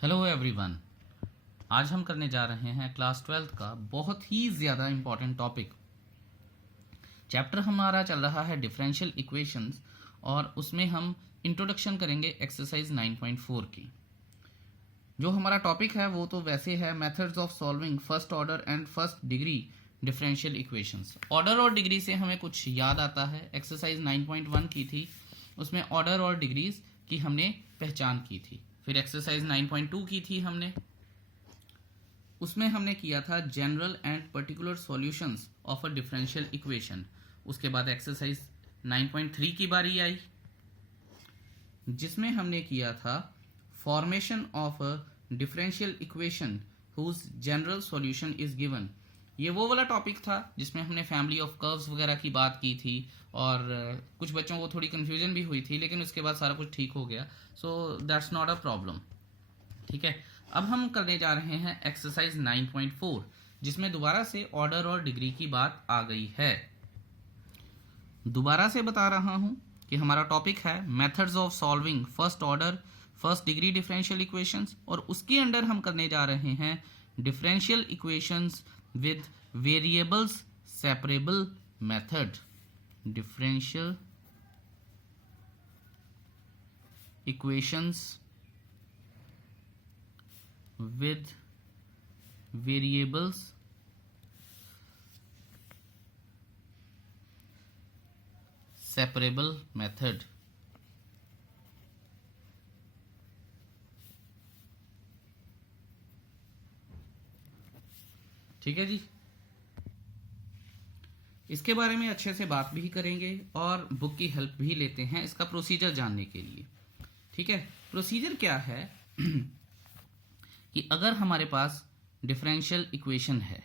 Hello everyone. आज हम करने जा रहे हैं क्लास 12th का बहुत ही ज़्यादा इम्पॉर्टेंट टॉपिक। चैप्टर हमारा चल रहा है डिफरेंशियल इक्वेशंस और उसमें हम इंट्रोडक्शन करेंगे एक्सरसाइज 9.4 की। जो हमारा टॉपिक है वो तो वैसे है methods of solving first order and first degree differential equations. Order और डिग्री से हमें कुछ याद आता है। एक्सरसाइज 9.1 की थी, उसमें ऑर्डर और डिग्रीज की हमने पहचान की थी। फिर एक्सरसाइज 9.2 की थी हमने, उसमें हमने किया था general and particular solutions of a differential equation. उसके बाद एक्सरसाइज 9.3 की बारी आई, जिसमें हमने किया था formation of a differential equation whose general solution is given. ये वो वाला टॉपिक था जिसमें हमने फैमिली ऑफ कर्व्स वगैरह की बात की थी और कुछ बच्चों को थोड़ी कंफ्यूजन भी हुई थी, लेकिन उसके बाद सारा कुछ ठीक हो गया। So that's not a problem. ठीक है, अब हम करने जा रहे हैं एक्सरसाइज 9.4, जिसमें दोबारा से ऑर्डर और डिग्री की बात आ गई है। दोबारा से बता रहा हूं कि हमारा टॉपिक है methods of solving first order first degree differential equations, और उसके अंडर हम करने जा रहे हैं differential equations with variables separable method. Differential equations with variables separable method। ठीक है जी, इसके बारे में अच्छे से बात भी करेंगे और बुक की हेल्प भी लेते हैं इसका प्रोसीजर जानने के लिए। ठीक है, प्रोसीजर क्या है कि अगर हमारे पास डिफरेंशियल इक्वेशन है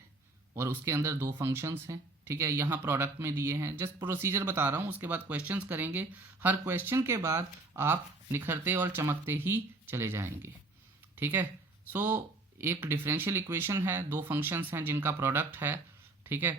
और उसके अंदर दो फंक्शंस हैं, ठीक है, यहाँ प्रोडक्ट में दिए हैं, जस्ट प्रोसीजर बता रहा हूँ, उसके बाद क्वेश्चंस करेंगे। हर क्वेश्चन के बाद आप निखरते और चमकते ही चले जाएंगे। ठीक है, सो एक डिफरेंशियल इक्वेशन है, दो फंक्शंस हैं जिनका प्रोडक्ट है। ठीक है,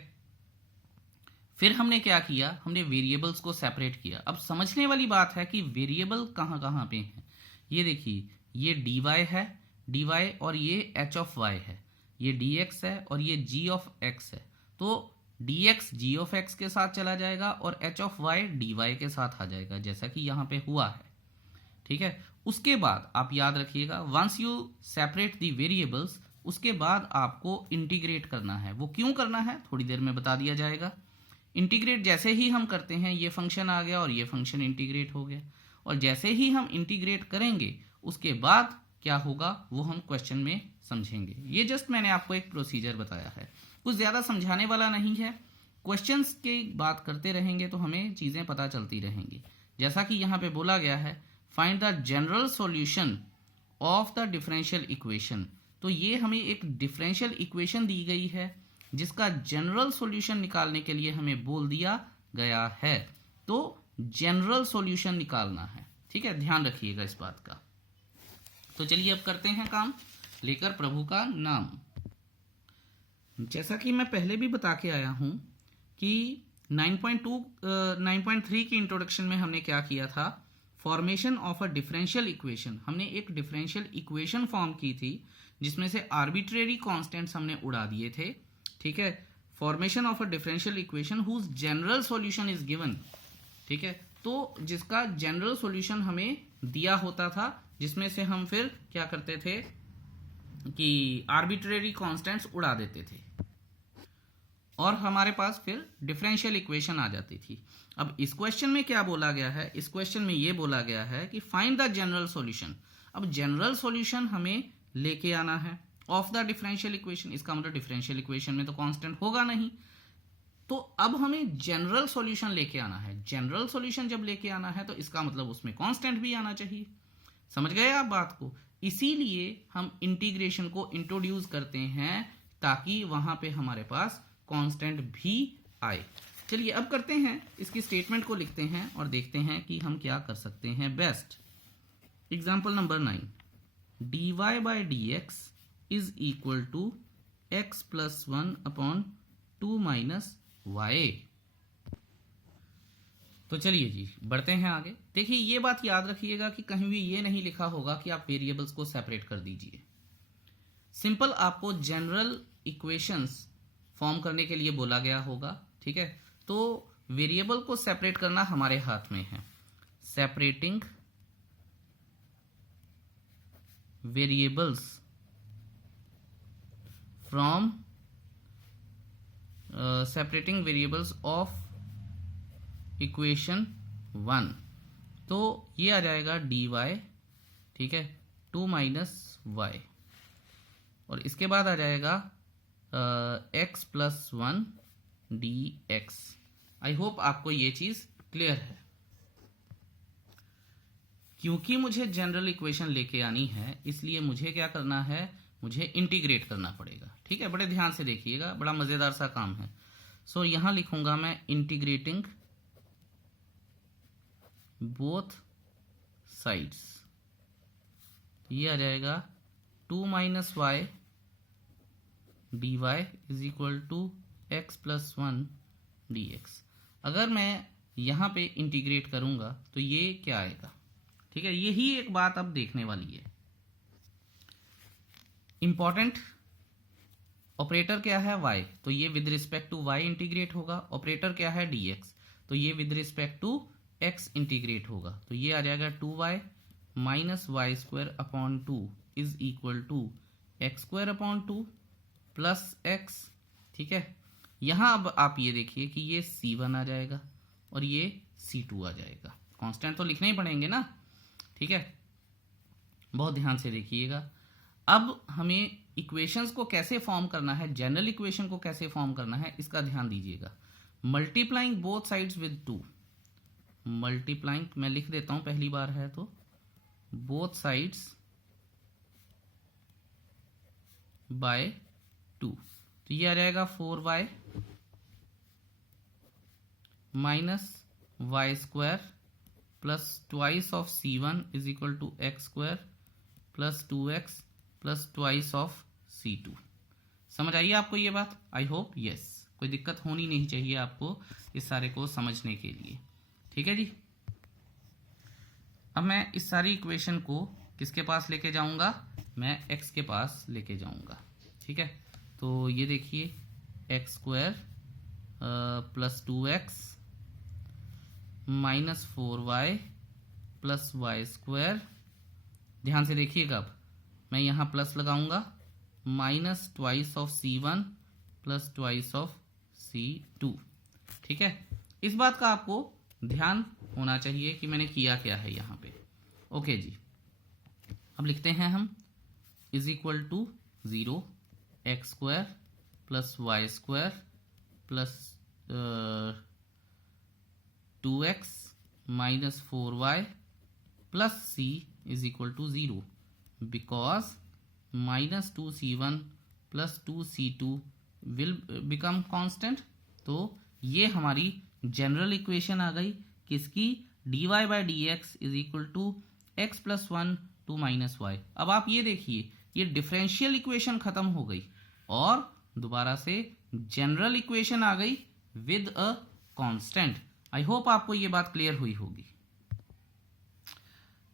फिर हमने क्या किया, हमने वेरिएबल्स को सेपरेट किया। अब समझने वाली बात है कि वेरिएबल कहाँ कहाँ पे हैं। ये देखिए, ये डी वाई है, डी वाई, और ये एच ऑफ वाई है, ये डी एक्स है और ये जी ऑफ एक्स है। तो D X G of X के साथ चला जाएगा और H of Y D Y के साथ आ जाएगा, जैसा कि यहाँ पे हुआ है। ठीक है, उसके बाद आप याद रखिएगा, once you separate the variables, उसके बाद आपको इंटीग्रेट करना है। वो क्यों करना है थोड़ी देर में बता दिया जाएगा। इंटीग्रेट जैसे ही हम करते हैं, ये फंक्शन आ गया और ये फंक्शन इंटीग्रेट हो गया, और जैसे ही हम इंटीग्रेट करेंगे उसके बाद क्या होगा वो हम क्वेश्चन में समझेंगे। ये जस्ट मैंने आपको एक प्रोसीजर बताया है, कुछ ज़्यादा समझाने वाला नहीं है। क्वेश्चंस की बात करते रहेंगे तो हमें चीज़ें पता चलती रहेंगी। जैसा कि यहाँ पे बोला गया है, find the general solution of the differential equation. तो ये हमें एक डिफरेंशियल इक्वेशन दी गई है जिसका जनरल सॉल्यूशन निकालने के लिए हमें बोल दिया गया है। तो जनरल सॉल्यूशन निकालना है। ठीक है, ध्यान रखिएगा इस बात का। तो चलिए अब करते हैं काम, लेकर प्रभु का नाम। जैसा कि मैं पहले भी बता के आया हूं कि 9.3 की इंट्रोडक्शन में हमने क्या किया था, formation of a differential equation. हमने एक डिफरेंशियल इक्वेशन फॉर्म की थी जिसमें से आर्बिट्रेरी कांस्टेंट्स हमने उड़ा दिए थे। ठीक है, formation of a differential equation whose general solution is given. ठीक है, तो जिसका जनरल सॉल्यूशन हमें दिया होता था, जिसमें से हम फिर क्या करते थे कि आर्बिट्रेरी कांस्टेंट्स उड़ा देते थे और हमारे पास फिर डिफरेंशियल इक्वेशन आ जाती थी। अब इस क्वेश्चन में क्या बोला गया है, इस क्वेश्चन में ये बोला गया है कि फाइंड द जनरल सॉल्यूशन। अब जनरल सॉल्यूशन हमें लेके आना है ऑफ द डिफरेंशियल इक्वेशन। इसका मतलब डिफरेंशियल इक्वेशन में तो कांस्टेंट होगा नहीं, तो अब हमें जनरल सॉल्यूशन लेके आना है। जनरल सॉल्यूशन जब लेके आना है तो इसका मतलब उसमें कांस्टेंट भी आना चाहिए। समझ गए आप बात को? इसीलिए हम इंटीग्रेशन को इंट्रोड्यूस करते हैं ताकि वहां पे हमारे पास कांस्टेंट भी आए। चलिए अब करते हैं, इसकी स्टेटमेंट को लिखते हैं और देखते हैं कि हम क्या कर सकते हैं best. Example number 9, D Y by D X is equal to X plus 1 upon 2 minus Y. तो चलिए जी बढ़ते हैं आगे। देखिए ये बात याद रखिएगा कि कहीं भी ये नहीं लिखा होगा कि आप वेरिएबल्स को सेपरेट कर दीजिए। सिंपल आपको जनरल इक्वेशंस फॉर्म करने के लिए बोला गया होगा, ठीक है। तो वेरिएबल को सेपरेट करना हमारे हाथ में है। Separating variables from separating variables of equation 1, तो ये आ जाएगा dy, ठीक है, 2 माइनस वाई, और इसके बाद आ जाएगा x प्लस 1 dx। आई होप आपको ये चीज क्लियर है। क्योंकि मुझे जनरल इक्वेशन लेके आनी है, इसलिए मुझे क्या करना है, मुझे इंटीग्रेट करना पड़ेगा, ठीक है। बड़े ध्यान से देखिएगा, बड़ा मजेदार सा काम है। सो यहां लिखूंगा मैं इंटीग्रेटिंग बोथ साइड्स, ये आ जाएगा 2 minus Y D Y is equal to X plus 1 D X. अगर मैं यहां पे इंटीग्रेट करूंगा तो ये क्या आएगा, ठीक है। यही एक बात अब देखने वाली है। इंपॉर्टेंट ऑपरेटर क्या है y, तो ये with respect to y integrate होगा। ऑपरेटर क्या है dx, तो ये with respect to x integrate होगा। तो ये आ जाएगा 2y minus Y square upon 2 is equal to x square upon 2 plus x, ठीक है। यहां अब आप ये देखिए कि ये c1 आ जाएगा और ये c2 आ जाएगा। कांस्टेंट तो लिखने ही पड़ेंगे ना, ठीक है। बहुत ध्यान से देखिएगा। अब हमें इक्वेशंस को कैसे फॉर्म करना है, जनरल इक्वेशन को कैसे फॉर्म करना है, इसका ध्यान दीजिएगा। Multiplying both sides with 2, multiplying मैं लिख देता हूं पहली बार है तो, बोथ साइड्स बाय 2, तो ये आ जाएगा 4y minus Y square plus twice of c1 is equal to x square plus 2x plus twice of c2। समझ आइए आपको ये बात, आई होप यस। कोई दिक्कत होनी नहीं चाहिए आपको इस सारे को समझने के लिए, ठीक है जी। अब मैं इस सारी इक्वेशन को किसके पास लेके जाऊंगा, मैं x के पास लेके जाऊंगा, ठीक है। तो ये देखिए X square plus 2x minus 4y plus Y square, ध्यान से देखिएगा। अब मैं यहां प्लस लगाऊंगा, minus twice of c1 plus twice of c2, ठीक है। इस बात का आपको ध्यान होना चाहिए कि मैंने किया क्या है यहां पे। ओके जी, अब लिखते हैं हम is equal to 0 X square plus Y square plus 2x minus 4y plus c is equal to 0 because minus 2c1 plus 2c2 will become constant. तो ये हमारी जनरल इक्वेशन आ गई किसकी, dy by D X is equal to X plus 1 2 minus Y. अब आप ये देखिए, ये डिफरेंशियल इक्वेशन खत्म हो गई और दोबारा से जनरल इक्वेशन आ गई with a constant. I hope आपको ये बात क्लियर हुई होगी।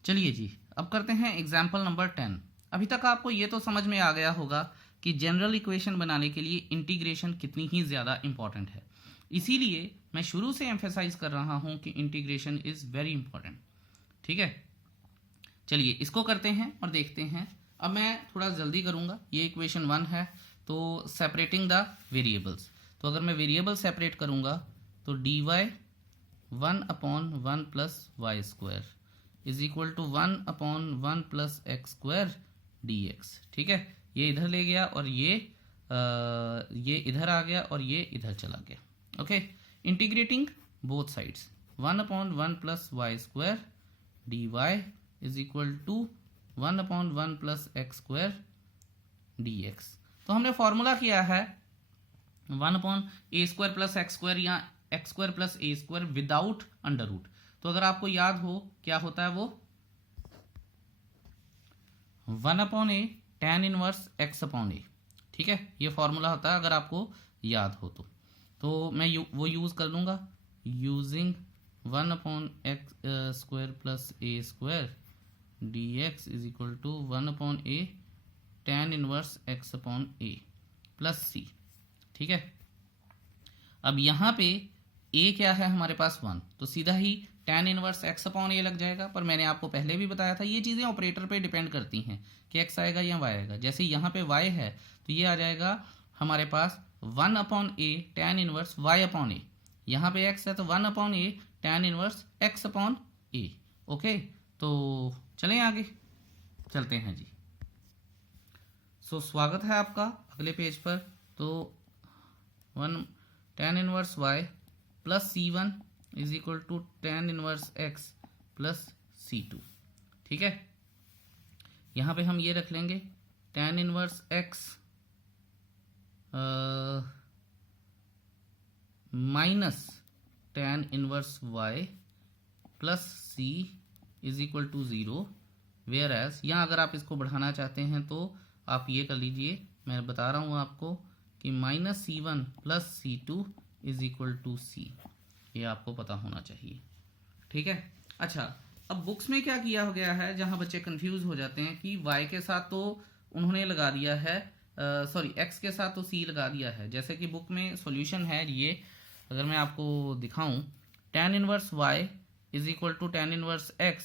चलिए जी, अब करते हैं एग्जाम्पल नंबर 10। अभी तक आपको ये तो समझ में आ गया होगा कि जनरल इक्वेशन बनाने के लिए इंटीग्रेशन कितनी ही ज़्यादा इंपॉर्टेंट है। इसीलिए मैं शुरू से एम्फेसाइज कर रहा हूं कि इंटीग्रेशन इज़ वेरी इंपॉर्टेंट, ठीक है। चलिए इसको करते हैं और देखते हैं। अब मैं थोड़ा जल्दी करूंगा, ये इक्वेशन 1 है तो सेपरेटिंग द वेरिएबल्स। तो अगर मैं वेरिएबल सेपरेट करूंगा तो dy 1 upon 1 plus Y square is equal to 1 upon 1 plus X square dx, ठीक है। ये इधर ले गया और ये इधर आ गया और ये इधर चला गया। Okay, integrating both sides 1 upon 1 plus Y square D Y is equal to 1 upon 1 plus X square D X. तो हमने फॉर्मूला किया है 1 upon A square plus X square या X square plus A square without under root. तो अगर आपको याद हो क्या होता है वो 1 अपॉन ए tan इनवर्स एक्स अपॉन ए, ठीक है। ये फॉर्मूला होता है अगर आपको याद हो तो मैं वो यूज कर लूंगा using 1/x² plus a² dx is equal to 1/a tan inverse x/a plus c। ठीक है, अब यहाँ पे a क्या है हमारे पास 1, तो सीधा ही tan इनवर्स x/a लग जाएगा। पर मैंने आपको पहले भी बताया था ये चीज़ें ऑपरेटर पे डिपेंड करती हैं कि x आएगा या y आएगा। जैसे यहाँ पे y है तो ये आ जाएगा हमारे पास 1/a tan इनवर्स y/a। यहाँ पे x है तो 1/a tan inverse x/a। Okay, तो चलें आगे चलते हैं जी। स्वागत है आपका अगले पेज पर। तो 1 tan inverse y plus c1 is equal to tan inverse x plus c2। ठीक है, यहाँ पे हम ये रख लेंगे tan inverse x minus tan inverse y plus c is equal to 0। Where as यहाँ अगर आप इसको बढ़ाना चाहते हैं तो आप ये कर लीजिए, मैं बता रहा हूँ आपको कि minus c1 plus c2 is equal to c, ये आपको पता होना चाहिए। ठीक है, अच्छा अब बुक्स में क्या किया हो गया है, जहाँ बच्चे कंफ्यूज हो जाते हैं कि y के साथ तो उन्होंने लगा दिया है, सॉरी x के साथ तो c लगा दिया है। जैसे कि बुक में सॉल्यूशन है ये, अगर मैं आपको दिखाऊं tan inverse y is equal to tan inverse x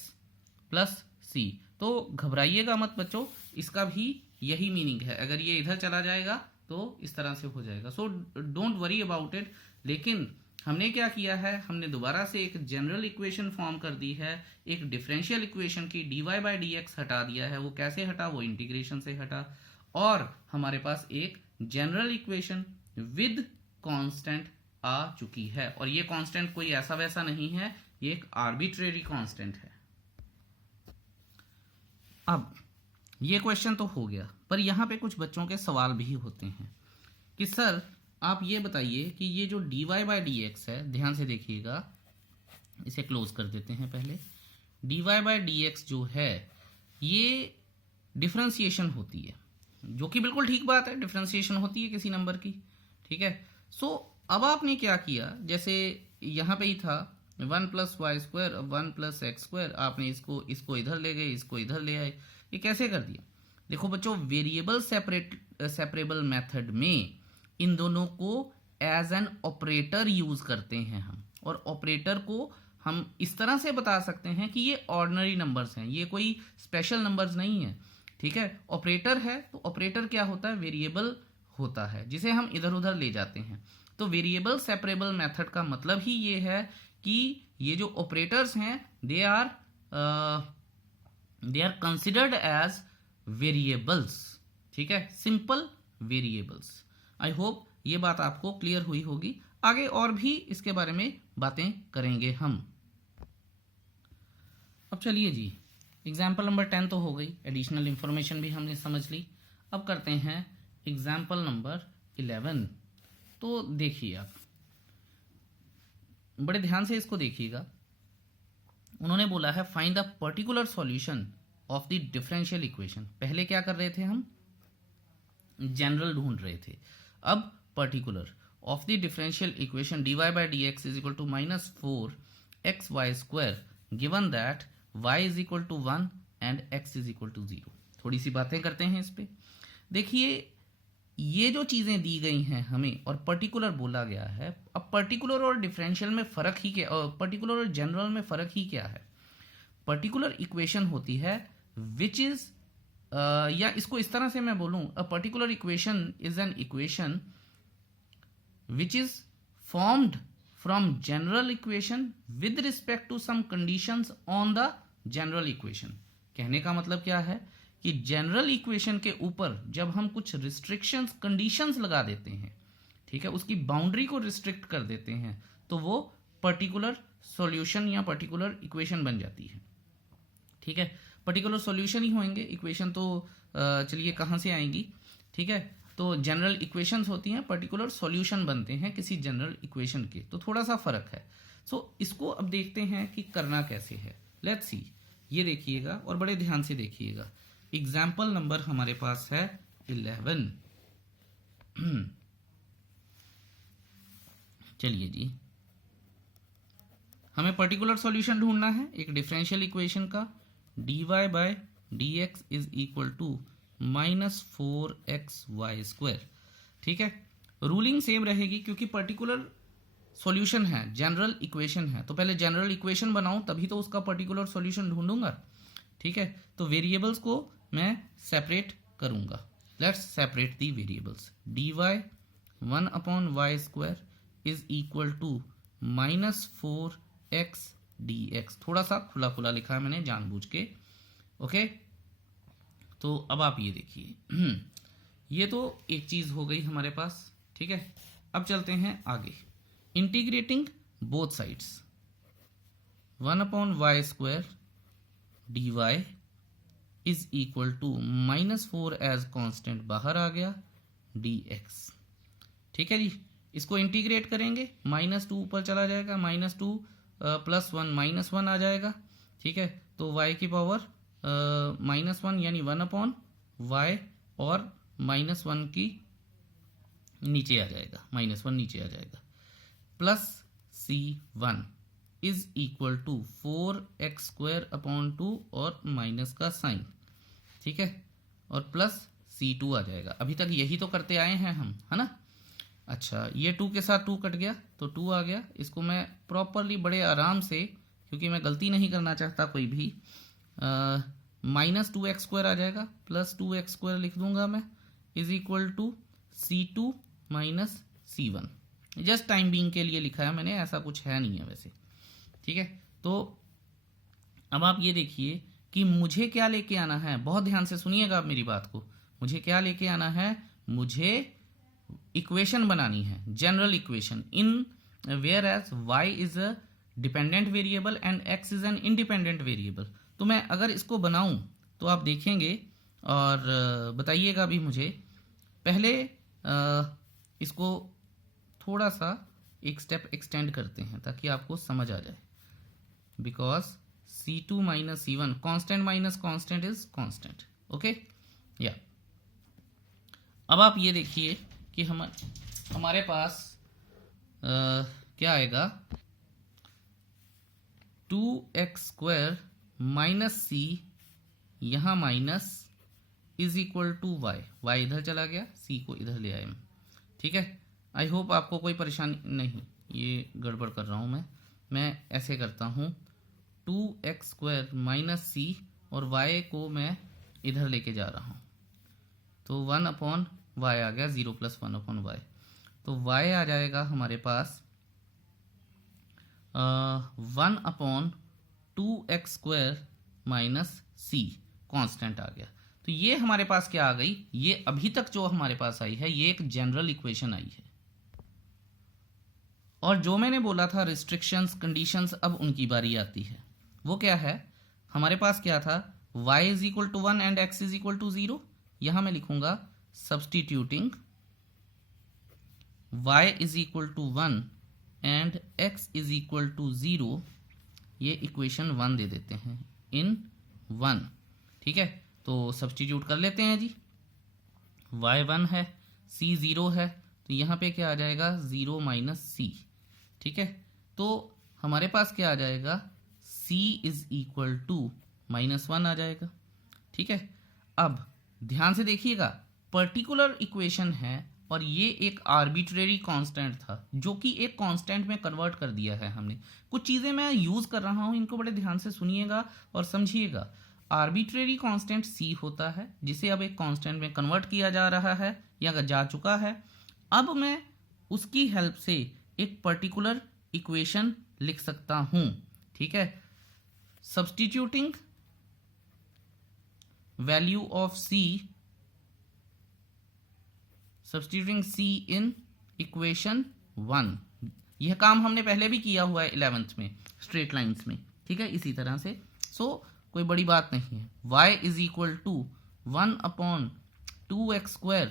plus c, तो घबराइएगा मत बच्चों, इसका भी यही मीनिंग है। अगर ये इधर चला जाएगा तो इस तरह से हो जाएगा, so don't worry about it. लेकिन हमने क्या किया है, हमने दोबारा से एक जनरल इक्वेशन फॉर्म कर दी है, एक डिफरेंशियल इक्वेशन की dy/dx हटा दिया है। वो कैसे हटा, वो इंटीग्रेशन से हटा, और हमारे पास एक जनरल इक्वेशन विद कांस्टेंट आ चुकी है। और ये कांस्टेंट कोई ऐसा वैसा नहीं है, ये एक आर्बिट्रेरी कांस्टेंट है। अब ये क्वेश्चन तो हो गया, पर यहाँ पे कुछ बच्चों के सवाल भी होते हैं कि सर आप ये बताइए कि ये जो dy/dx है, ध्यान से देखिएगा, इसे क्लोज कर देते हैं पहले। dy/dx जो है ये डिफरेंशिएशन होती है, जो कि बिल्कुल ठीक बात है, डिफरेंशिएशन होती है किसी नंबर की। ठीक है, सो अब आपने क्या किया, जैसे यहाँ पे ही था 1 प्लस y², 1 प्लस x², आपने इसको इधर ले गए, इसको इधर ले आए। ये कैसे कर दिया? देखो बच्चों, वेरिएबल सेपरेबल मेथड में इन दोनों को एज एन ऑपरेटर यूज करते हैं हम, और ऑपरेटर को हम इस तरह से बता सकते हैं कि ये ऑर्डिनरी नंबर्स हैं, ये कोई स्पेशल नंबर्स नहीं है। ठीक है, ऑपरेटर है तो ऑपरेटर क्या होता है, वेरिएबल होता है जिसे हम इधर उधर ले जाते हैं। तो वेरिएबल सेपरेबल मेथड का मतलब ही ये है कि ये जो ऑपरेटर्स हैं they are considered as variables. ठीक है, सिंपल वेरिएबल्स। आई होप ये बात आपको क्लियर हुई होगी। आगे और भी इसके बारे में बातें करेंगे हम। अब चलिए जी, एग्जाम्पल नंबर 10 तो हो गई, एडिशनल इंफॉर्मेशन भी हमने समझ ली। अब करते हैं एग्जाम्पल नंबर 11। तो देखिए आप बड़े ध्यान से इसको देखिएगा। उन्होंने बोला है find the particular solution of the differential equation. पहले क्या कर रहे थे हम, जनरल ढूंढ रहे थे, अब particular of the differential equation dy/dx is equal to -4xy² given that y is equal to 1 and x is equal to 0। थोड़ी सी बातें करते हैं इस पे। देखिए ये जो चीजें दी गई हैं हमें और पर्टिकुलर बोला गया है, अब पर्टिकुलर और डिफरेंशियल में फर्क ही क्या, पर्टिकुलर और जनरल में फर्क ही क्या है। पर्टिकुलर इक्वेशन होती है विच इज या इसको इस तरह से मैं बोलूं, a particular equation is an equation which is formed from general equation with respect to some conditions on the general equation. कहने का मतलब क्या है कि जनरल इक्वेशन के ऊपर जब हम कुछ रिस्ट्रिक्शंस कंडीशंस लगा देते हैं, ठीक है, उसकी बाउंड्री को रिस्ट्रिक्ट कर देते हैं, तो वो पर्टिकुलर सॉल्यूशन या पर्टिकुलर इक्वेशन बन जाती है। ठीक है, पर्टिकुलर सॉल्यूशन ही होंगे, इक्वेशन तो चलिए कहाँ से आएंगी। ठीक है, तो जनरल इक्वेशंस होती हैं, पर्टिकुलर सॉल्यूशन बनते हैं किसी जनरल इक्वेशन के, तो थोड़ा सा फर्क है। इसको अब देखते हैं कि करना कैसे है। लेट्स सी, ये देखिएगा और बड़े ध्यान से देखिएगा। एग्जाम्पल नंबर हमारे पास है 11। चलिए जी, हमें पर्टिकुलर सॉल्यूशन ढूंढना है एक डिफरेंशियल इक्वेशन का, dy by dx is equal to -4xy²। ठीक है, रूलिंग सेम रहेगी क्योंकि पर्टिकुलर सॉल्यूशन है, जनरल इक्वेशन है, तो पहले जनरल इक्वेशन बनाऊं तभी तो उसका पर्टिकुलर सॉल्यूशन ढूंढूंगा। ठीक है, तो वेरिएबल्स को मैं सेपरेट करूंगा। Let's separate the variables. dy 1/y² is equal to -4x dx। थोड़ा सा खुला खुला लिखा है मैंने जानबूझ के। ओके, तो अब आप ये देखिए ये तो एक चीज हो गई हमारे पास। ठीक है, अब चलते हैं आगे। Integrating both sides, 1/y² dy is equal to -4 as constant बाहर आ गया dx। ठीक है जी, इसको इंटीग्रेट करेंगे, -2 ऊपर चला जाएगा, -2 + 1 -1 आ जाएगा। ठीक है, तो y की पावर -1 यानी 1/y और -1 की नीचे आ जाएगा, -1 नीचे आ जाएगा, plus c1 is equal to 4x² और माइनस का साइन। ठीक है, और प्लस c2 आ जाएगा। अभी तक यही तो करते आए हैं हम, है ना। अच्छा, ये 2 के साथ 2 कट गया तो 2 आ गया। इसको मैं प्रॉपरली बड़े आराम से, क्योंकि मैं गलती नहीं करना चाहता कोई भी, -2x² आ जाएगा, प्लस 2x² लिख दूंगा मैं, is equal to c2 minus c1। Just time being के लिए लिखा है मैंने, ऐसा कुछ है नहीं है वैसे। ठीक है, तो अब आप ये देखिए कि मुझे क्या लेके आना है, बहुत ध्यान से सुनिएगा आप मेरी बात को। मुझे क्या लेके आना है, मुझे इक्वेशन बनानी है, general equation, in whereas y is a dependent variable and x is an independent variable. तो मैं अगर इसको बनाऊं तो आप देखेंगे और बताइएगा भी मुझे। पहले इसको थोड़ा सा एक स्टेप एक्सटेंड करते हैं ताकि आपको समझ आ जाए। Because c2 minus c1, constant minus constant is constant. Okay, या अब आप ये देखिए कि हमारे पास क्या आएगा, 2x² माइनस c, यहां minus, is equal to y इधर चला गया, c को इधर ले आए। ठीक है, आई होप आपको कोई परेशानी नहीं, ये गड़बड़ कर रहा हूं मैं ऐसे करता हूं, 2x² माइनस c और y को मैं इधर लेके जा रहा हूं, तो 1/y आ गया, 0 + 1/y, तो y आ जाएगा हमारे पास 1/2x² माइनस c, कांस्टेंट आ गया। तो ये हमारे पास क्या आ गई, ये अभी तक जो हमारे पास आई है ये एक जनरल इक्वेशन आई है। और जो मैंने बोला था रिस्ट्रिक्शंस, कंडीशंस, अब उनकी बारी आती है। वो क्या है, हमारे पास क्या था, y is equal to 1 and x is equal to 0। यहां मैं लिखूंगा substituting y is equal to 1 and x is equal to 0, ये इक्वेशन 1 दे देते हैं, इन 1। ठीक है, तो सब्सटीट्यूट कर लेते हैं जी। y 1 है, c 0 है, तो यहाँ पे क्या आ जाएगा, 0 माइनस c। ठीक है, तो हमारे पास क्या आ जाएगा, c इज इक्वल टू -1 आ जाएगा। ठीक है, अब ध्यान से देखिएगा, पर्टिकुलर इक्वेशन है और ये एक आर्बिट्रेरी कांस्टेंट था जो कि एक कांस्टेंट में कन्वर्ट कर दिया है हमने। कुछ चीज़ें मैं यूज़ कर रहा हूँ, इनको बड़े ध्यान से सुनिएगा और समझिएगा। आर्बिट्रेरी कांस्टेंट c होता है जिसे अब एक कांस्टेंट में कन्वर्ट किया जा रहा है या जा चुका है। अब मैं उसकी हेल्प से एक पर्टिकुलर इक्वेशन लिख सकता हूं। ठीक है, substituting value of c, substituting c in equation 1। यह काम हमने पहले भी किया हुआ है 11th में स्ट्रेट लाइंस में। ठीक है, इसी तरह से, कोई बड़ी बात नहीं है। y is equal to 1/2x²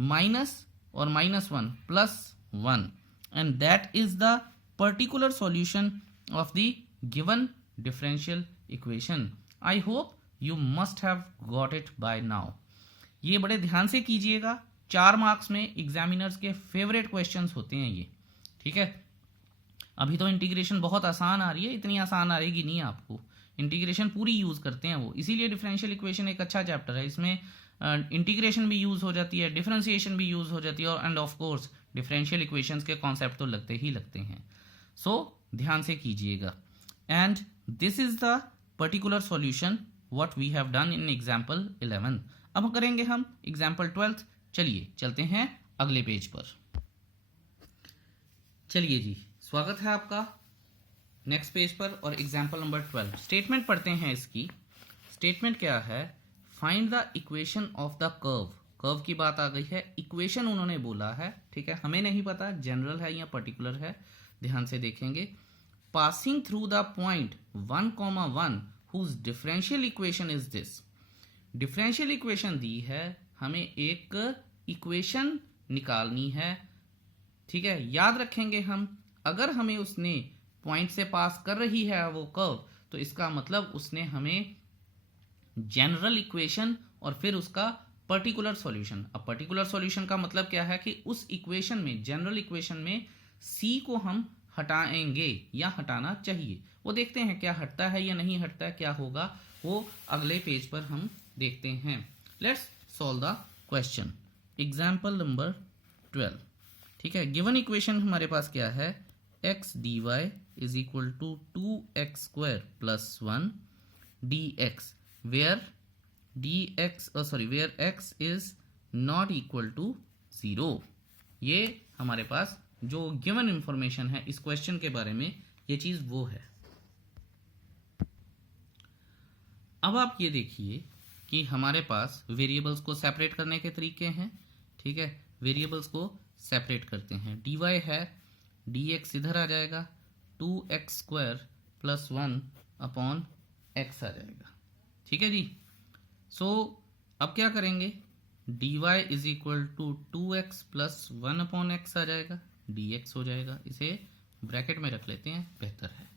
minus और -1 plus 1 and that is the particular solution of the given differential equation. I hope you must have got it by now. ये बड़े ध्यान से कीजिएगा, 4 मार्क्स में एग्जामिनर्स के फेवरेट क्वेश्चंस होते हैं ये। ठीक है, अभी तो इंटीग्रेशन बहुत आसान आ रही है, इतनी आसान आएगी नहीं आपको, इंटीग्रेशन पूरी यूज़ करते हैं वो, इसीलिए डिफरेंशियल इक्वेशन एक अच्छा चैप्टर है। इसमें इंटीग्रेशन भी यूज़ हो जाती है, डिफरेंशिएशन भी यूज़ हो जाती है, और and of course differential equations के कॉन्सेप्ट तो लगते ही लगते हैं। सो ध्यान से कीजिएगा। And this is the particular solution what we have done in example 11। अब करेंगे हम एग्जाम्पल 12। चलिए चलते हैं अगले पेज पर। चलिए जी, स्वागत है आपका नेक्स्ट पेज पर और एग्जाम्पल नंबर 12। स्टेटमेंट पढ़ते हैं इसकी। स्टेटमेंट क्या है? Find the equation of the curve. Curve की बात आ गई है, इक्वेशन उन्होंने बोला है, ठीक है, हमें नहीं पता जनरल है या पर्टिकुलर है, ध्यान से देखेंगे। Passing through the point 1,1 whose differential equation is this. Differential equation दी है, हमें एक इक्वेशन निकालनी है, ठीक है। याद रखेंगे हम, अगर हमें उसने पॉइंट से पास कर रही है वो कर्व, तो इसका मतलब उसने हमें जनरल इक्वेशन और फिर उसका पर्टिकुलर सॉल्यूशन। अब पर्टिकुलर सॉल्यूशन का मतलब क्या है कि उस इक्वेशन में, जनरल इक्वेशन में सी को हम हटाएंगे या हटाना चाहिए। वो देखते हैं क्या हटता है या नहीं हटता है, क्या होगा वो अगले पेज पर हम देखते हैं। Let's solve the question. Example number 12, ठीक है। गिवन इक्वेशन हमारे पास क्या है? X d Y is equal to 2x square plus 1 dx where x is not equal to 0। ये हमारे पास जो गिवन इंफॉर्मेशन है इस क्वेश्चन के बारे में, ये चीज वो है। अब आप ये देखिए कि हमारे पास वेरिएबल्स को सेपरेट करने के तरीके हैं, ठीक है। वेरिएबल्स को सेपरेट करते हैं। dy है, dx इधर आ जाएगा, 2x square plus 1 upon x आ जाएगा, ठीक है जी। सो अब क्या करेंगे? dy is equal to 2x plus 1 upon x आ जाएगा, dx हो जाएगा। इसे ब्रैकेट में रख लेते हैं, बेहतर है।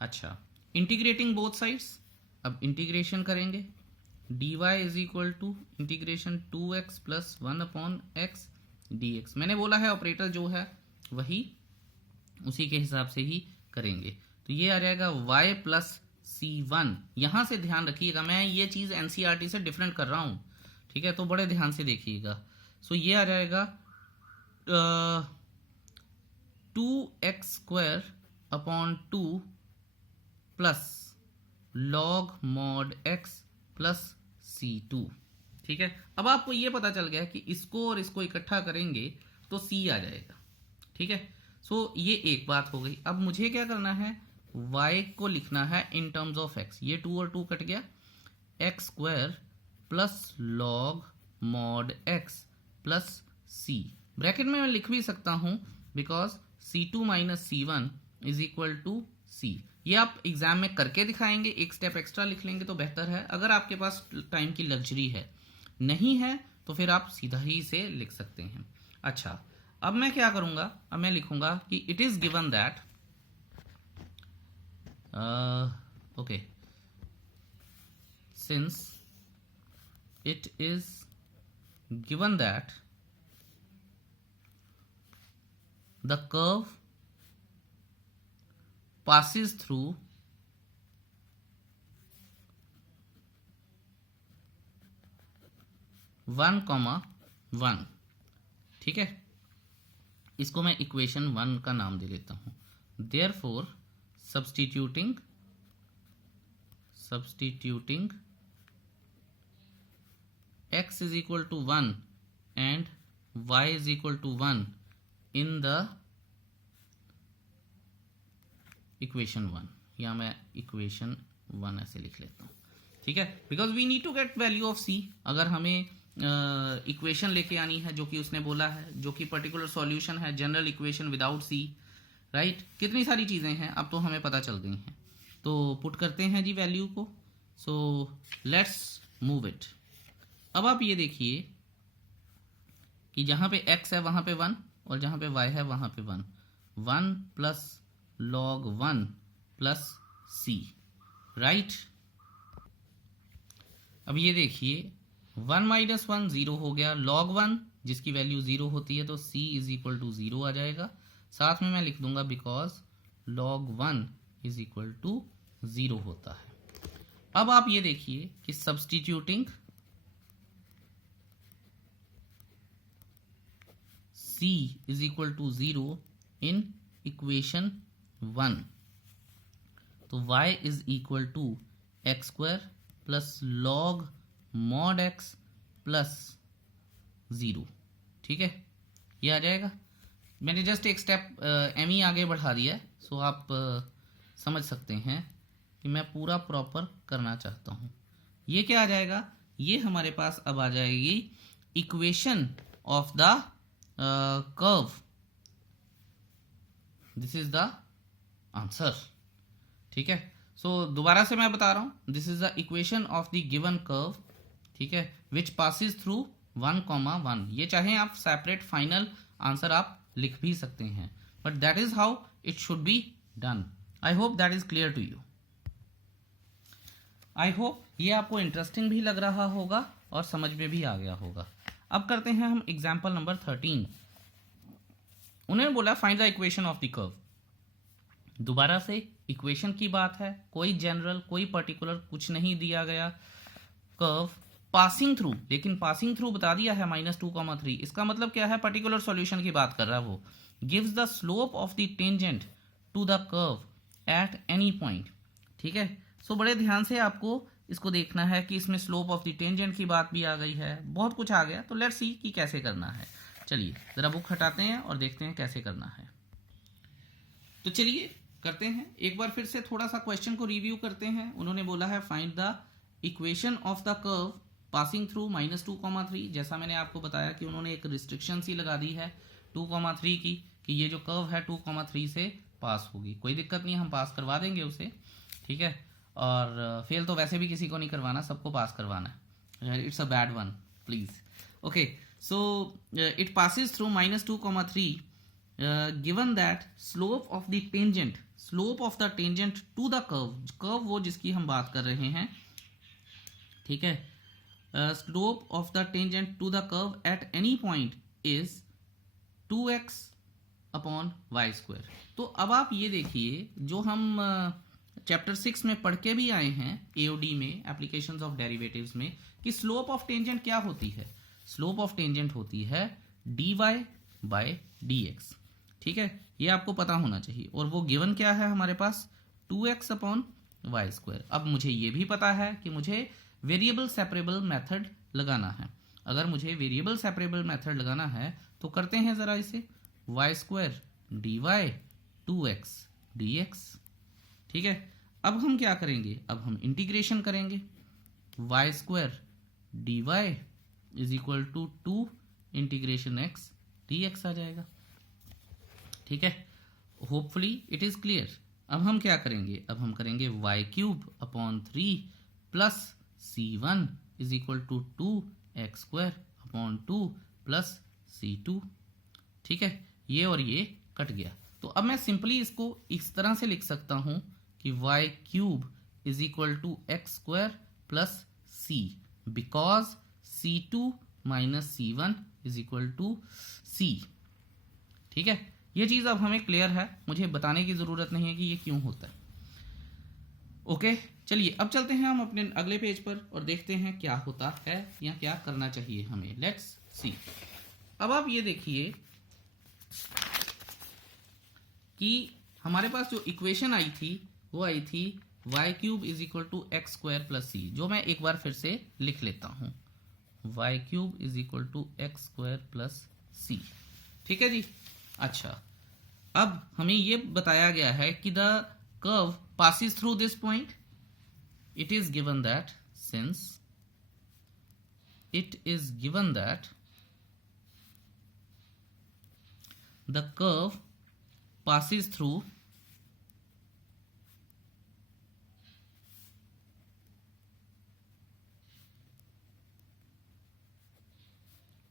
अच्छा, इंटीग्रेटिंग बोथ साइड्स, अब इंटीग्रेशन करेंगे। dy is equal to integration 2x plus 1 upon x dx। मैंने बोला है ऑपरेटर जो है वही उसी के हिसाब से ही करेंगे, तो ये आ जाएगा y प्लस C1। यहां से ध्यान रखिएगा, मैं ये चीज एनसीईआरटी से डिफरेंट कर रहा हूं, ठीक है, तो बड़े ध्यान से देखिएगा। सो ये आ जाएगा 2x square upon 2 plus log mod x plus C2, ठीक है। अब आपको ये पता चल गया कि इसको और इसको इकट्ठा करेंगे तो C आ जाएगा, ठीक है। सो ये एक बात हो गई। अब मुझे क्या करना है? y को लिखना है इन टर्म्स ऑफ x। ये 2 और 2 कट गया, x square plus log mod x plus c। Bracket में मैं लिख भी सकता हूं because C2 minus C1 is equal to c। ये आप एग्जाम में करके दिखाएंगे, एक स्टेप एक्स्ट्रा लिख लेंगे तो बेहतर है, अगर आपके पास टाइम की लग्जरी है। नहीं है तो फिर आप सीधा ही से लिख सकते हैं। अच्छा, अब मैं क्या करूंगा? अब मैं लिखूंगा कि it is given that okay, since it is given that the curve passes through one comma 1, ठीक है। इसको मैं इक्वेशन 1 का नाम दे देता हूं। Therefore substituting x is equal to 1 and y is equal to 1 in the equation 1, या मैं equation 1 ऐसे लिख लेता हूँ, ठीक है, because we need to get value of c। अगर हमें इक्वेशन लेके आनी है जो कि उसने बोला है, जो कि पर्टिकुलर सॉल्यूशन है, general equation without c, right. कितनी सारी चीजें हैं अब तो हमें पता चल गई हैं, तो पुट करते हैं जी वैल्यू को। So let's move it. अब आप ये देखिए कि जहां पे x है वहां पे 1 और जहां पे y है वहां पे 1, 1 plus log 1 plus c, right. अब ये देखिए 1 माइनस 1 0 हो गया, लॉग 1 जिसकी वैल्यू 0 होती है तो c इज इक्वल टू 0 आ जाएगा। साथ में मैं लिख दूंगा because log 1 is equal to 0 होता है। अब आप ये देखिए कि substituting c is equal to 0 in equation 1, तो y is equal to x square plus log mod x plus 0। ठीक है, ये आ जाएगा। मैंने जस्ट एक स्टेप m आगे बढ़ा दिया है, सो आप समझ सकते हैं कि मैं पूरा प्रॉपर करना चाहता हूँ। ये क्या आ जाएगा, ये हमारे पास अब आ जाएगी equation of the curve. This is the answer. ठीक है, सो दोबारा से मैं बता रहा हूं, this is the equation of the given curve, ठीक है, विच पासिस थ्रू 1,1। ये चाहे आप सेपरेट फाइनल आंसर आप लिख भी सकते हैं, but that is how it should be done. I hope that is clear to you. I hope ये आपको इंटरेस्टिंग भी लग रहा होगा और समझ में भी आ गया होगा। अब करते हैं हम एग्जाम्पल नंबर 13। उन्होंने बोला find the equation of the curve. दोबारा से इक्वेशन की बात है, कोई जनरल कोई पर्टिकुलर कुछ नहीं दिया गया। कर्व पासिंग थ्रू, लेकिन पासिंग थ्रू बता दिया है -2,3। इसका मतलब क्या है, पर्टिकुलर सॉल्यूशन की बात कर रहा है वो। Gives the slope of the tangent to the curve at any point. ठीक है, सो बड़े ध्यान से आपको इसको देखना है कि इसमें स्लोप ऑफ द टेंजेंट की बात भी आ गई है, बहुत कुछ आ गया। तो लेट्स सी कि कैसे करना है। चलिए जरा बुक हटाते हैं और देखते हैं कैसे करना है। तो चलिए करते हैं एक बार फिर से थोड़ा सा क्वेश्चन को रिव्यू करते हैं। उन्होंने बोला है find the equation of the curve passing through -2,3। जैसा मैंने आपको बताया कि उन्होंने एक रिस्ट्रिक्शन सी लगा दी है 2,3 की, कि ये जो कर्व है 2,3 से पास होगी। कोई दिक्कत नहीं, हम पास करवा देंगे उसे। ठीक है, और फेल तो वैसे भी किसी को नहीं करवाना, सबको पास करवाना है। It's a bad one, please. Okay, so it passes through -2,3 given that slope of the tangent, slope of the tangent to the curve, curve वो जिसकी हम बात कर रहे हैं। ठीक है, slope of the tangent to the curve at any point is 2x upon y square. तो अब आप ये देखिए, जो हम चैप्टर 6 में पढ़ के भी आए हैं एओडी में, एप्लीकेशंस ऑफ डेरिवेटिव्स में, कि स्लोप ऑफ टेंजेंट क्या होती है। स्लोप ऑफ टेंजेंट होती है dy बाय dx। ठीक है, ये आपको पता होना चाहिए। और वो गिवन क्या है हमारे पास, 2x अपॉन वाई स्क्वायर। अब मुझे ये भी पता है कि मुझे वेरिएबल सेपरेबल मेथड लगाना है। अगर मुझे वेरिएबल सेपरेबल मेथड लगाना है तो करते हैं जरा इसे, Y square dy 2x dx। ठीक है, अब हम क्या करेंगे, अब हम इंटीग्रेशन करेंगे। Y square dy is equal to 2 integration x dx आ जाएगा। ठीक है, होपफुली इट इज क्लियर। अब हम क्या करेंगे, अब हम करेंगे y cube upon 3 plus c1 is equal to 2x square upon 2 plus c2। ठीक है, ये और ये कट गया। तो अब मैं सिंपली इसको इस तरह से लिख सकता हूं कि y cube is equal to x square plus c, because c2 minus c1 is equal to c। ठीक है, ये चीज अब हमें क्लियर है, मुझे बताने की जरूरत नहीं है कि ये क्यों होता है। ओके, चलिए अब चलते हैं हम अपने अगले पेज पर और देखते हैं क्या होता है या क्या करना चाहिए हमें। Let's see. अब आप ये देखिए कि हमारे पास जो इक्वेशन आई थी वो आई थी y cube is equal to x square plus c, जो मैं एक बार फिर से लिख लेता हूं, y cube is equal to x square plus c. ठीक है जी। अच्छा, अब हमें ये बताया गया है कि the curve passes through this point. It is given that since it is given that the curve passes through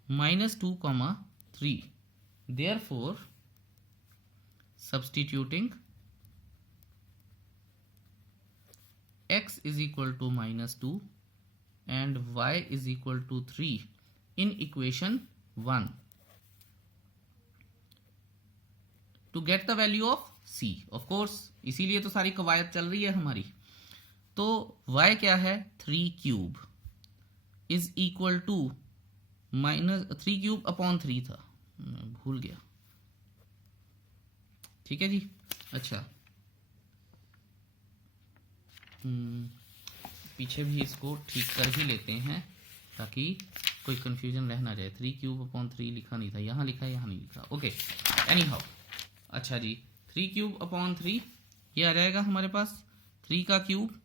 -2,3, therefore substituting x is equal to -2 and y is equal to 3 in equation 1 to get the value of c. Of course इसीलिए तो सारी कवायद चल रही है हमारी। तो y क्या है, 3 cube is equal to -3 cube upon 3 था, मैं भूल गया। ठीक है जी। अच्छा, पीछे भी इसको ठीक कर ही लेते हैं ताकि कोई कंफ्यूजन रह ना जाए। 3 क्यूब अपॉन 3 लिखा नहीं था, यहाँ लिखा है, यहाँ नहीं लिखा। Okay, any how. अच्छा जी, 3 क्यूब अपॉन 3 ये आ जाएगा हमारे पास 3 का क्यूब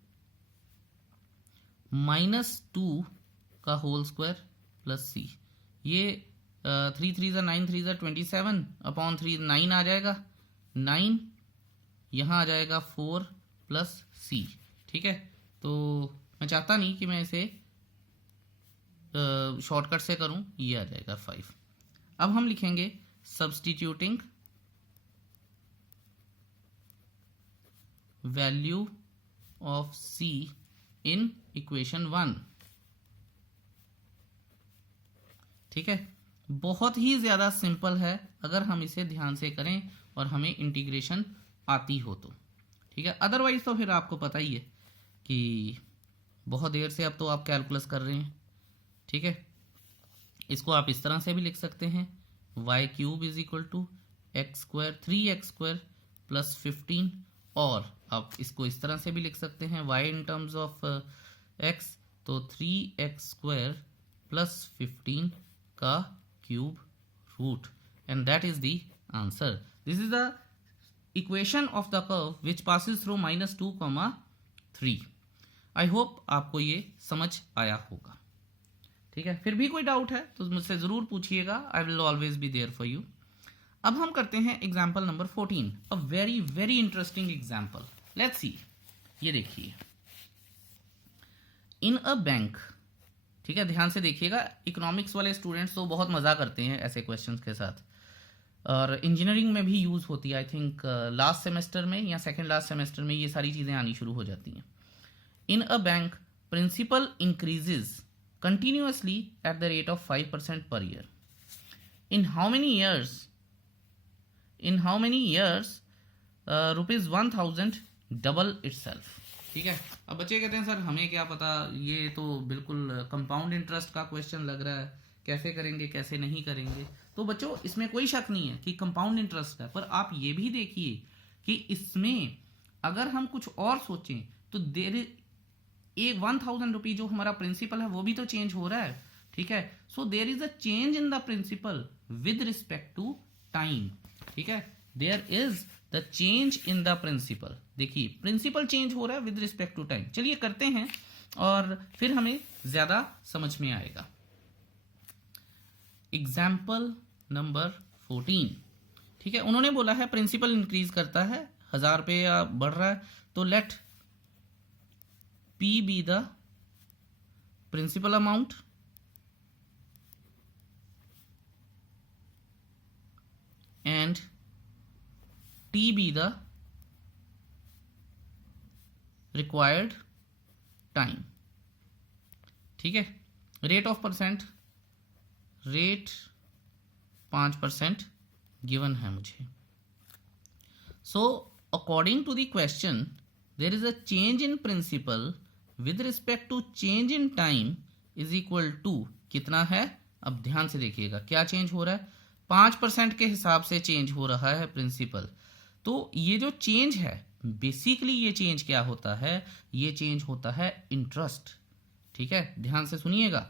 -2 का होल स्क्वायर प्लस सी। ये 3 3 9 3 27 अपॉन 3 9 आ जाएगा, 9 यहाँ आ जाएगा 4 प्लस सी। ठीक है, तो मैं चाहता नहीं कि मैं इसे शॉर्टकट से करूं, ये आ जाएगा 5। अब हम लिखेंगे substituting value of c in equation 1। ठीक है, बहुत ही ज्यादा सिंपल है अगर हम इसे ध्यान से करें और हमें इंटीग्रेशन आती हो तो। ठीक है, अदरवाइज तो फिर आपको पता ही है कि बहुत देर से अब तो आप कैलकुलस कर रहे हैं। ठीक है, इसको आप इस तरह से भी लिख सकते हैं, y cube is equal to x square 3x square plus 15, और आप इसको इस तरह से भी लिख सकते हैं y in terms of x, तो 3x स्क्वायर प्लस 15 का cube root, and that is the answer. This is the equation of the curve which passes through -2, 3। I hope आपको ये समझ आया होगा। ठीक है, फिर भी कोई डाउट है तो मुझसे जरूर पूछिएगा, I will always be there for you. अब हम करते हैं example number 14, a very very interesting example. Let's see, ये देखिए, इन अ बैंक। ठीक है, ध्यान से देखिएगा, इकोनॉमिक्स वाले स्टूडेंट्स तो बहुत मजा करते हैं ऐसे क्वेश्चंस के साथ, और इंजीनियरिंग में भी यूज होती है। आई थिंक लास्ट सेमेस्टर में या सेकेंड लास्ट सेमेस्टर में ये सारी चीजें आनी शुरू हो जाती हैं। In a bank principal increases continuously at the rate of 5% per year. In how many years rupees 1000 double itself? ठीक है, अब बच्चे कहते हैं सर हमें क्या पता, ये तो बिल्कुल कंपाउंड इंटरेस्ट का क्वेश्चन लग रहा है, कैसे करेंगे कैसे नहीं करेंगे। तो बच्चों इसमें कोई शक नहीं है कि कंपाउंड इंटरेस्ट है, पर आप ये भी देखिए कि इसमें अगर हम कुछ और सोचें तो देर एक 1000 रुपी जो हमारा प्रिंसिपल है वो भी तो चेंज हो रहा है। ठीक है, so there is a change in the principal with respect to time. ठीक है, there is the change in the principal. देखिए प्रिंसिपल चेंज हो रहा है विद रिस्पेक्ट टू टाइम। चलिए करते हैं और फिर हमें ज्यादा समझ में आएगा। Example number 14। ठीक है, उन्होंने बोला है प्रिंसिपल इंक्रीज करता है, 1000 रुपये बढ़ रहा है, तो late P be the principal amount and T be the required time। ठीक है, rate of percent, rate 5% given है मुझे। So according to the question there is a change in principal with respect to change in time is equal to कितना है। अब ध्यान से देखिएगा क्या चेंज हो रहा है, 5% के हिसाब से चेंज हो रहा है प्रिंसिपल। तो ये जो चेंज है बेसिकली ये चेंज क्या होता है, ये चेंज होता है इंटरेस्ट। ठीक है, ध्यान से सुनिएगा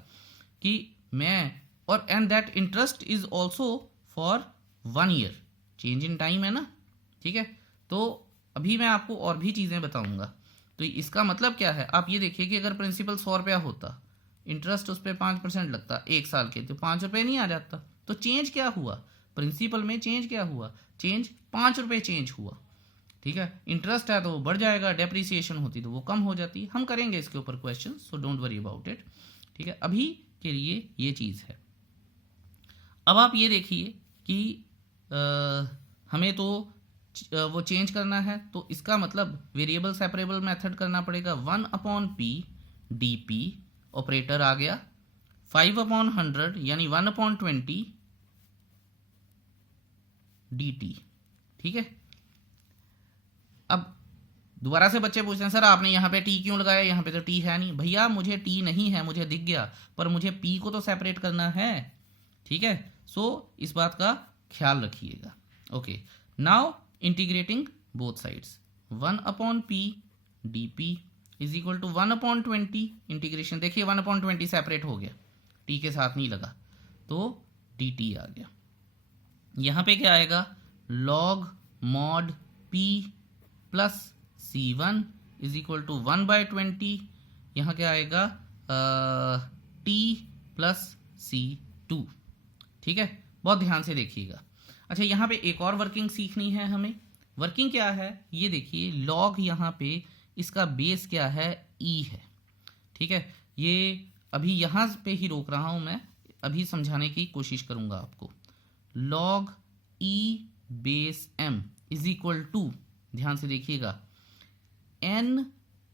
कि मैं और and that interest is also for 1 year, change in time है ना। ठीक है, तो अभी मैं आपको और भी चीजें बताऊंगा। तो इसका मतलब क्या है, आप ये देखिए कि अगर प्रिंसिपल 100 रुपया होता, इंटरेस्ट उस पर 5% लगता 1 साल के, तो 5 रुपये नहीं आ जाता। तो चेंज क्या हुआ प्रिंसिपल में, चेंज क्या हुआ, चेंज 5 रुपये चेंज हुआ। ठीक है, इंटरेस्ट है तो वो बढ़ जाएगा, डेप्रिसिएशन होती तो वो कम हो जाती। हम करेंगे इसके ऊपर question, so don't worry about it. ठीक है, अभी के लिए ये चीज है। अब आप ये देखिए कि हमें तो वो चेंज करना है, तो इसका मतलब वेरिएबल सेपरेबल मेथड करना पड़ेगा। 1/p dp ऑपरेटर आ गया, 5/100 यानी 1/20 dt। ठीक है, दोबारा से बच्चे पूछते हैं सर आपने यहाँ पे टी क्यों लगाया, यहाँ पे तो टी है नहीं। भैया मुझे टी नहीं है, मुझे दिख गया, पर मुझे पी को तो सेपरेट करना है, ठीक है। सो इस बात का ख्याल रखिएगा। Okay, now integrating both sides, 1/p dp is equal to 1/20 integration. देखिए 1/20 सेपरेट हो गया, टी के साथ नहीं लगा, तो dt आ गया। यहाँ पे क्या आएगा, log mod p plus c1 is equal to 1/20। यहाँ क्या आएगा, t प्लस c2, ठीक है। बहुत ध्यान से देखिएगा। अच्छा, यहाँ पे एक और वर्किंग सीखनी है हमें। वर्किंग क्या है ये देखिए, लॉग यहाँ पे इसका बेस क्या है, e है, ठीक है। ये अभी यहाँ पे ही रोक रहा हूँ मैं, अभी समझाने की कोशिश करूँगा आपको। log e base m is equal to, ध्यान से देखिएगा, n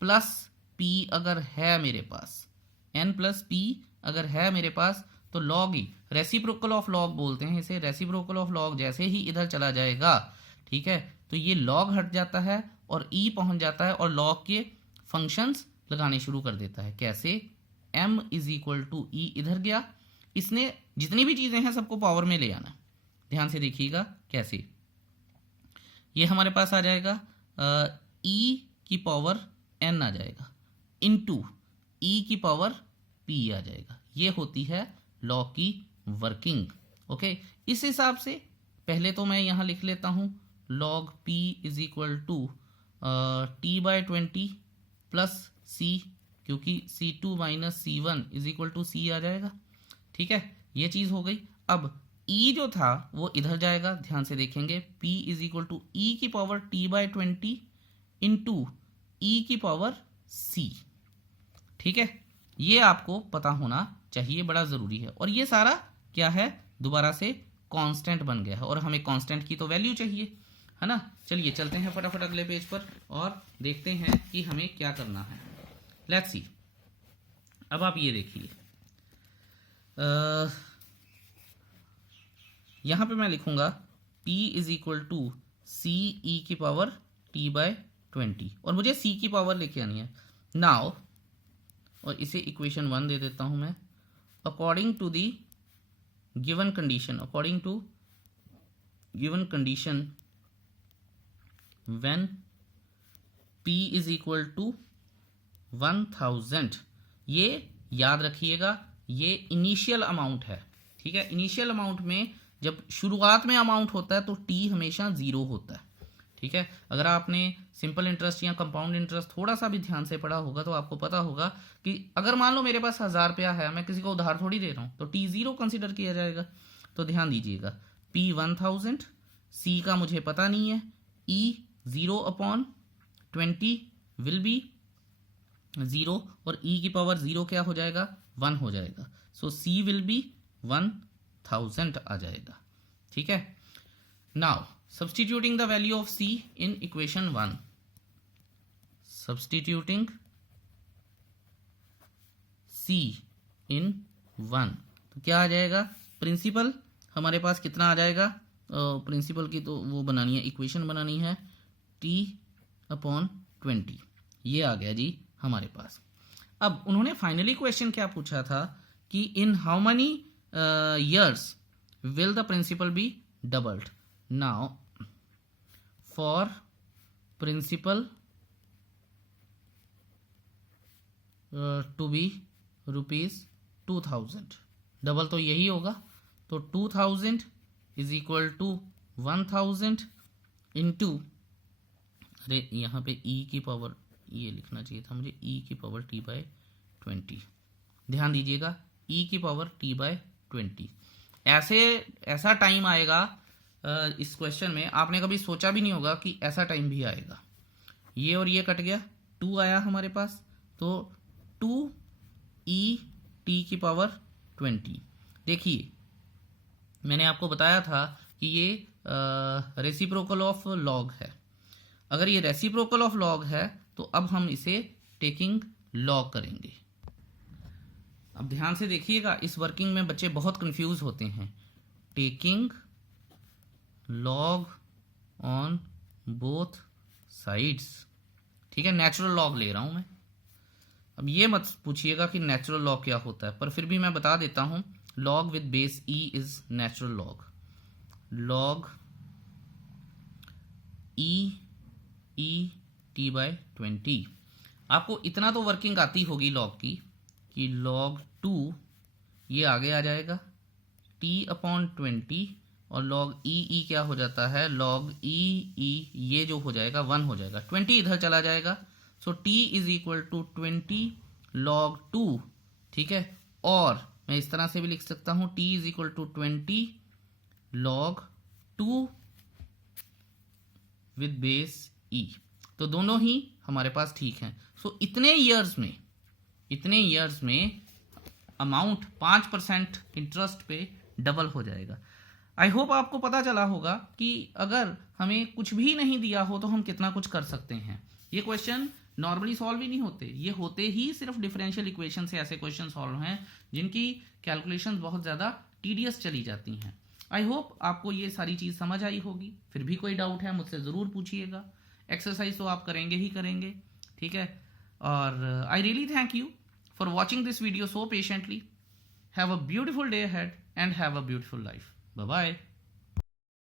प्लस p अगर है मेरे पास, n प्लस p अगर है मेरे पास, तो log e, reciprocal of log बोलते हैं इसे, रेसिप्रोकल ऑफ log जैसे ही इधर चला जाएगा, ठीक है, तो ये log हट जाता है और e पहुंच जाता है और log के फंक्शंस लगाने शुरू कर देता है। कैसे, m is equal to e इधर गया, इसने जितनी भी चीजें हैं सबको पावर में ले आना। ध्यान से देखिएगा कैसे, ये हमारे पास आ जाएगा e की पावर n आ जाएगा, इनटू e की पावर p आ जाएगा। ये होती है लॉग की वर्किंग। ओके, इस हिसाब से पहले तो मैं यहाँ लिख लेता हूँ log p is equal to t/20 plus c, क्योंकि c2 minus c1 is equal to c आ जाएगा, ठीक है। ये चीज़ हो गई। अब e जो था वो इधर जाएगा, ध्यान से देखेंगे, p is equal to e की पावर t/20 इंटू e की पावर c, ठीक है। ये आपको पता होना चाहिए, बड़ा ज़रूरी है। और ये सारा क्या है, दोबारा से कांस्टेंट बन गया है, और हमें कांस्टेंट की तो वैल्यू चाहिए, है ना। चलिए चलते हैं फटाफट अगले पेज पर और देखते हैं कि हमें क्या करना है। Let's see. अब आप ये देखिए, यहाँ पे मैं लिखूंगा p इज इक्वल टू सी ई की पावर t/20, और मुझे c की पावर लेके आनी है नाउ, और इसे इक्वेशन 1 दे देता हूं मैं। According to the given condition, according to given condition when p is equal to 1000, ये याद रखिएगा, ये इनिशियल अमाउंट है, ठीक है। इनिशियल अमाउंट में जब शुरुआत में अमाउंट होता है तो t हमेशा 0 होता है, ठीक है। अगर आपने सिंपल इंटरेस्ट या कंपाउंड इंटरेस्ट थोड़ा सा भी ध्यान से पढ़ा होगा तो आपको पता होगा कि अगर मान लो मेरे पास 1000 रुपया है, मैं किसी को उधार थोड़ी दे रहा हूँ, तो t 0 कंसिडर किया जाएगा। तो ध्यान दीजिएगा, p 1000, c का मुझे पता नहीं है, e 0/20 विल बी 0, और e की पावर 0 क्या हो जाएगा, 1 हो जाएगा। सो c विल बी 1000 आ जाएगा, ठीक है। Now substituting the value of c in equation 1, substituting c in 1, तो क्या आ जाएगा, प्रिंसिपल हमारे पास कितना आ जाएगा, प्रिंसिपल की तो वो बनानी है, इक्वेशन बनानी है t/20, ये आ गया जी हमारे पास। अब उन्होंने फाइनली क्वेश्चन क्या पूछा था कि in how many years will the principal be doubled। now for principal to be ₹2000, double तो यही होगा, तो 2000 इज इक्वल टू 1000 इंटू, अरे यहाँ पे e की पावर, ये लिखना चाहिए था मुझे, e की पावर t/20, ध्यान दीजिएगा, e की पावर t/20। ऐसा टाइम आएगा इस क्वेश्चन में, आपने कभी सोचा भी नहीं होगा कि ऐसा टाइम भी आएगा। ये और ये कट गया, 2 आया हमारे पास, तो 2e की पावर 20। देखिए मैंने आपको बताया था कि ये रेसिप्रोकल ऑफ लॉग है। अगर ये रेसिप्रोकल ऑफ लॉग है तो अब हम इसे टेकिंग लॉग करेंगे। अब ध्यान से देखिएगा, इस वर्किंग में बच्चे बहुत कंफ्यूज होते हैं। Taking log on both sides, ठीक है, नेचुरल लॉग ले रहा हूं मैं। अब ये मत पूछिएगा कि नेचुरल लॉग क्या होता है, पर फिर भी मैं बता देता हूं। Log with base e is natural log. Log e t by 20। आपको इतना तो वर्किंग आती होगी लॉग की कि log 2 ये आगे आ जाएगा t/20 और log ई क्या हो जाता है, log ई ये जो हो जाएगा 1 हो जाएगा, 20 इधर चला जाएगा। So t is equal to 20 log 2। ठीक है, और मैं इस तरह से भी लिख सकता हूं t is equal to 20 log 2 with base e। तो दोनों ही हमारे पास ठीक हैं। सो इतने ईयर्स में अमाउंट 5% इंटरेस्ट पे डबल हो जाएगा। आई होप आपको पता चला होगा कि अगर हमें कुछ भी नहीं दिया हो तो हम कितना कुछ कर सकते हैं। ये क्वेश्चन नॉर्मली सॉल्व ही नहीं होते, ये होते ही सिर्फ डिफरेंशियल इक्वेशन से ऐसे क्वेश्चन सॉल्व हैं जिनकी कैलकुलेशन बहुत ज़्यादा टीडियस चली जाती हैं। आई होप आपको ये सारी चीज़ समझ आई होगी। फिर भी कोई डाउट है मुझसे ज़रूर पूछिएगा। एक्सरसाइज तो आप करेंगे ही करेंगे, ठीक है। और I really thank you for watching this video so patiently. Have a beautiful day ahead and have a beautiful life. Bye bye.